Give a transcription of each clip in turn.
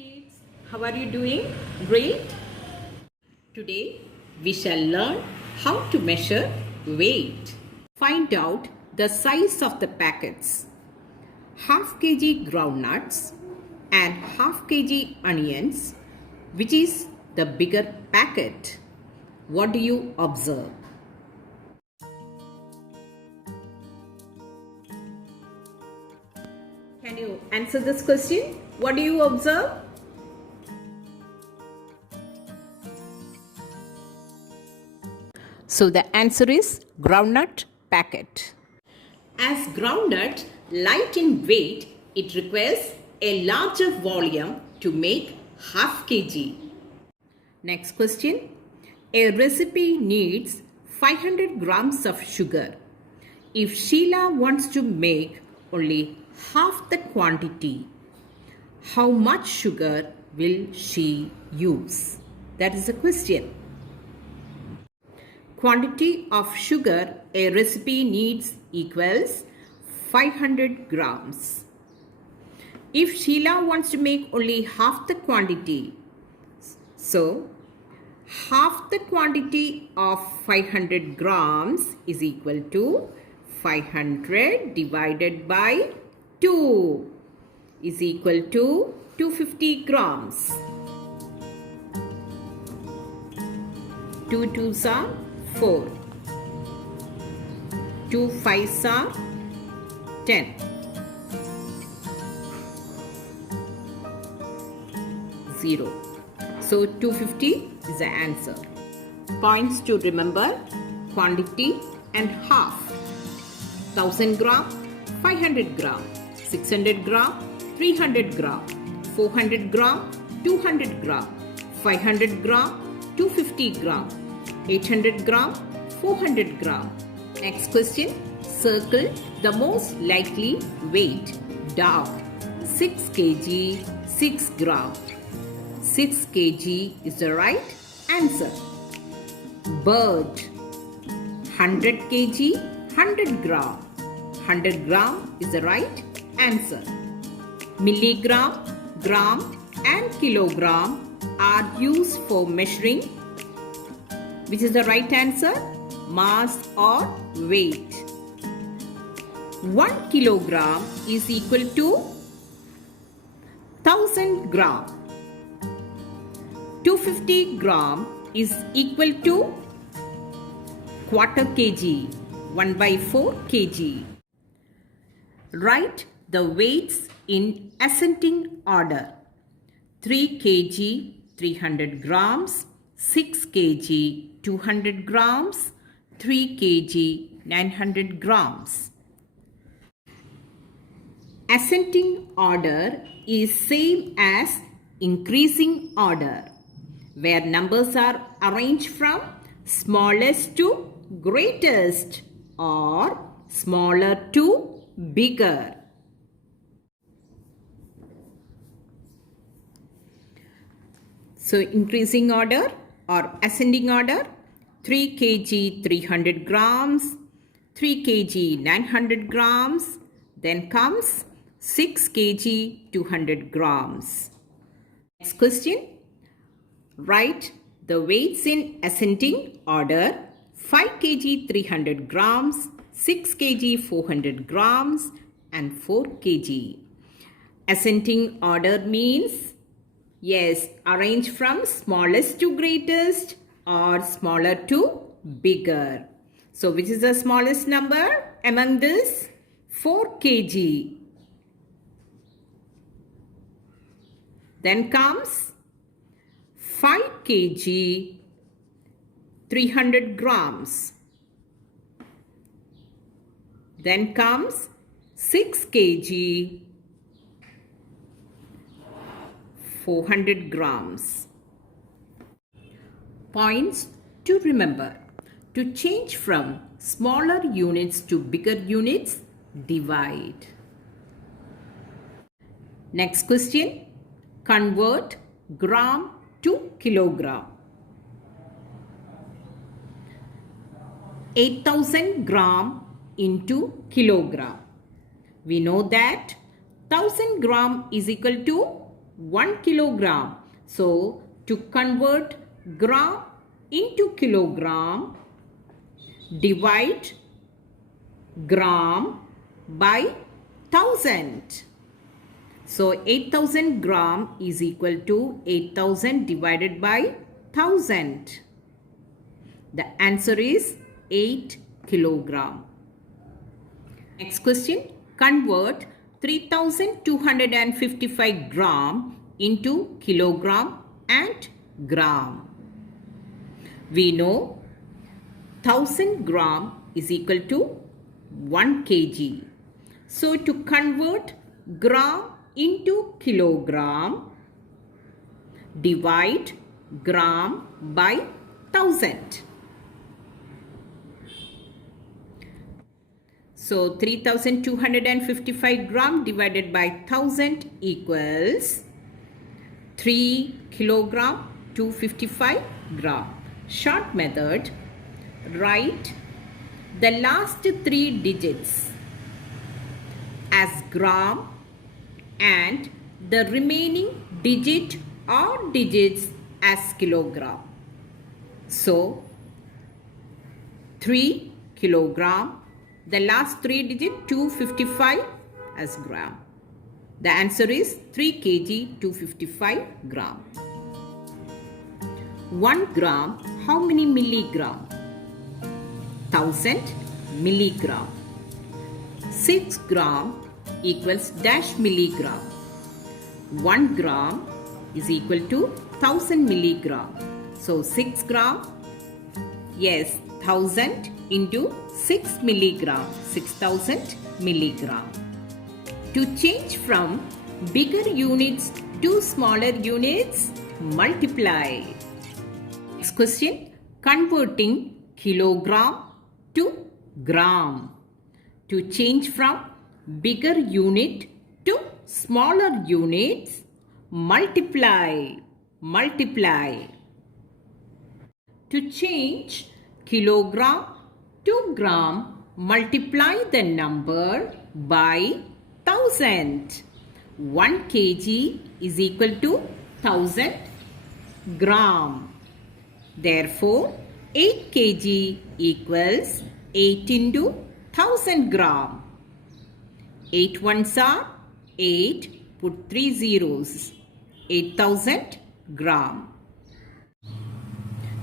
kids, how are you doing? Great. Today we shall learn how to measure weight. Find out the size of the packets. Half kg groundnuts and half kg onions. Which is the bigger packet? What do you observe? Can you answer this question? What do you observe? So the answer is groundnut packet. As groundnut light in weight, it requires a larger volume to make half kg. Next question. A recipe needs 500 grams of sugar. If Sheila wants to make only half the quantity, how much sugar will she use? That is the question. Quantity of sugar a recipe needs equals 500 grams. If Sheila wants to make only half the quantity, so half the quantity of 500 grams is equal to 500 divided by 2 is equal to 250 grams. 2 2s are 4. 2 5s are 10. 0. So 250 is the answer. Points to remember: quantity and half. 1000 gram, 500 gram, 600 gram, 300 gram, 400 gram, 200 gram, 500 gram, 250 gram, 800 gram, 400 gram. Next question. Circle the most likely weight. Dog, 6 kg, 6 gram. 6 kg is the right answer. Bird, 100 kg, 100 gram. 100 gram is the right answer. Milligram, gram and kilogram are used for measuring. Which is the right answer? Mass or weight. 1 kilogram is equal to 1000 gram. 250 gram is equal to quarter kg, 1 by 4 kg. Write the weights in ascending order. 3 kg, 300 grams, 6 kg, 200 grams, 3 kg, 900 grams. Ascending order is same as increasing order, where numbers are arranged from smallest to greatest or smaller to bigger. So increasing order or ascending order: 3 kg 300 grams, 3 kg 900 grams, then comes 6 kg 200 grams. Next question. Write the weights in ascending order: 5 kg 300 grams, 6 kg 400 grams and 4 kg. Ascending order means, yes, arrange from smallest to greatest or smaller to bigger. So which is the smallest number among this? 4 kg. Then comes 5 kg 300 grams. Then comes 6 kg 400 grams. Points to remember: to change from smaller units to bigger units, divide. Next question. Convert gram to kilogram. 8000 gram into kilogram. We know that 1000 gram is equal to 1 kilogram. So to convert gram into kilogram, divide gram by 1000. So 8000 gram is equal to 8000 divided by 1000. The answer is 8 kilogram. Next question. Convert 3255 gram into kilogram and gram. We know 1000 gram is equal to 1 kg. So to convert gram into kilogram, divide gram by 1000. So 3255 gram divided by 1000 equals 3 kilogram 255 gram. Short method, write the last 3 digits as gram and the remaining digit or digits as kilogram. So 3 kilogram, the last 3 digit 255 as gram. The answer is 3 kg 255 gram. 1 gram, how many milligram? 1000 milligram. 6 gram equals dash milligram. 1 gram is equal to 1000 milligram. So 6 gram, yes, 1000 into 6 milligram, 6000 milligram. To change from bigger units to smaller units, multiply. Next question, converting kilogram to gram. To change from bigger unit to smaller units, multiply. Multiply. To change kilogram to gram, multiply the number by 1000. 1 kg is equal to 1000 gram. Therefore, 8 kg equals 8 into 1000 gram. 8 ones are 8, put 3 zeros. 8000 gram.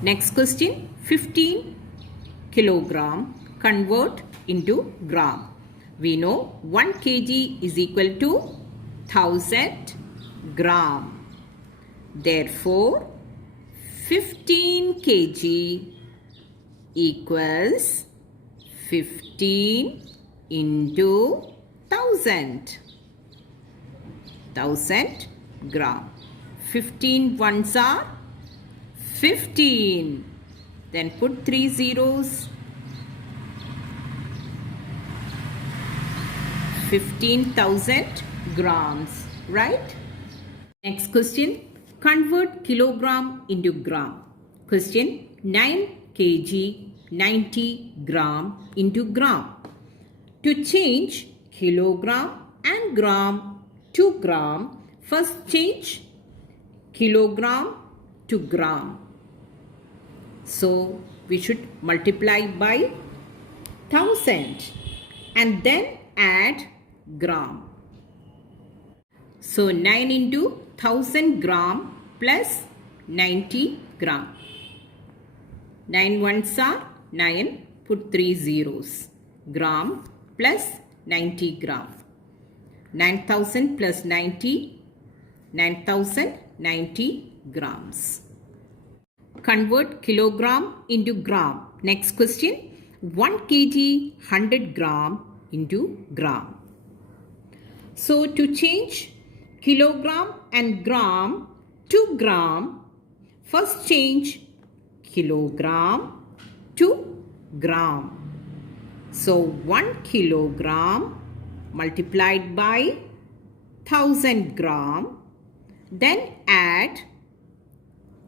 Next question, 15 kilogram convert into gram. We know 1 kg is equal to 1000 gram. Therefore, 15 kg equals 15 into 1000. 1000 gram. 15 ones are 15. Then put 3 zeros. 15,000 grams, right? Next question, convert kilogram into gram. Question, 9 kg 90 gram into gram. To change kilogram and gram to gram, first change kilogram to gram. So we should multiply by 1000 and then add gram. So 9 into 1000 gram plus 90 gram. 9 ones are 9, put 3 zeros. Gram plus 90 gram. 9000 plus 90, 9090 grams. Convert kilogram into gram. Next question, 1 kg 100 gram into gram. So to change kilogram and gram to gram, first change kilogram to gram. So 1 kilogram multiplied by 1000 gram, then add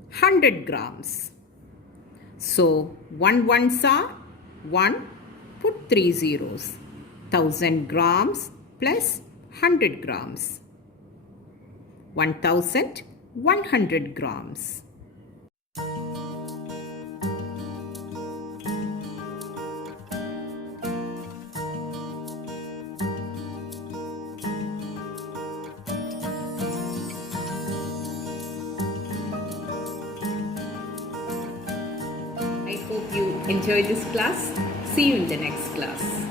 100 grams. So 1 ones are 1, put 3 zeros. 1000 grams plus 100 grams. 1100 grams. I hope you enjoy this class. See you in the next class.